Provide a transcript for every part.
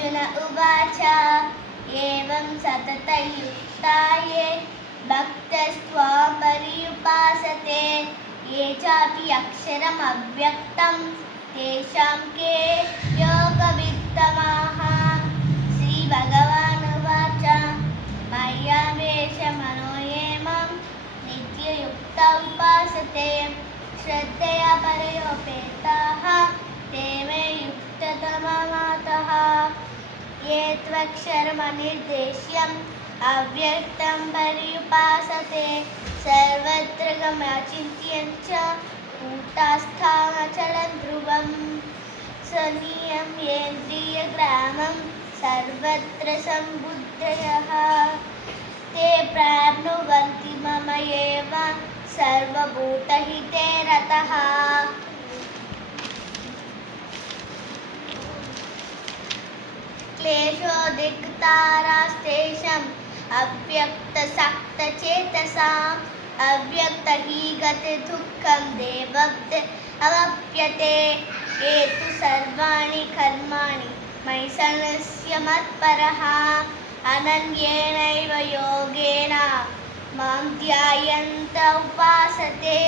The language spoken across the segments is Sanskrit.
अर्जुन उवाच एवं सततयुक्ता ये भक्तस्त्वां पर्युपासते ये चापि अक्षरमव्यक्तं तेषां के योगवित्तमाः। श्रीभगवानुवाच मय्यावेशमनो ये मां नित्ययुक्ता उपासते श्रद्धया परयोपेताः ते मे युक्ततमा मतः। ये त्वक्षरमनिर्देश्यम् अव्यक्तं पर्युपासते सर्वत्र गमचिन्त्यं च कूटस्थामचलं ध्रुवं संयम्येन्द्रियग्रामं सर्वत्र सम्बुद्धयः ते प्राप्नुवन्ति मम एव सर्वभूतहिते रतः। क्लेशोदिक्तारास्तेषाम् अव्यक्तसक्तचेतसाम् अव्यक्तहि गतिदुःखं देवव्द अवाप्यते। ये तु सर्वाणि कर्माणि मयि सन्न्यस्य मत्परः अनन्येनैव योगेन मां ध्यायन्त उपासते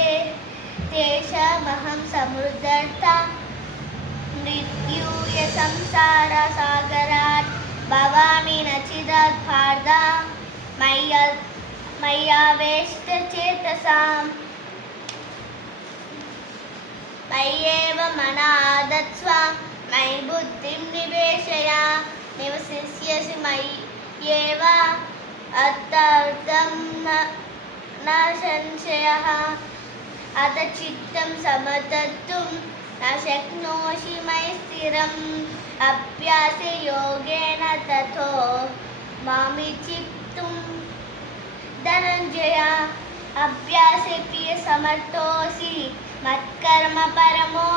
तेषामहं समुद्धर्ता मृत्युय संसारसागरात् भवामि न चिरात् मय्यावेष्टचेतसाम् मय्येव मनादत्स्व मयि बुद्धिं निवेशय निवसिष्यसि मय्येव अर्थं न संशयः। अथ चित्तं समतर्तुं न शक्नोषि मयि स्थिरम् अभ्यासयोगेन ततो मामिच्छित्तुं धनञ्जय। अभ्यासेऽपि समर्थोऽसि मत्कर्म परमो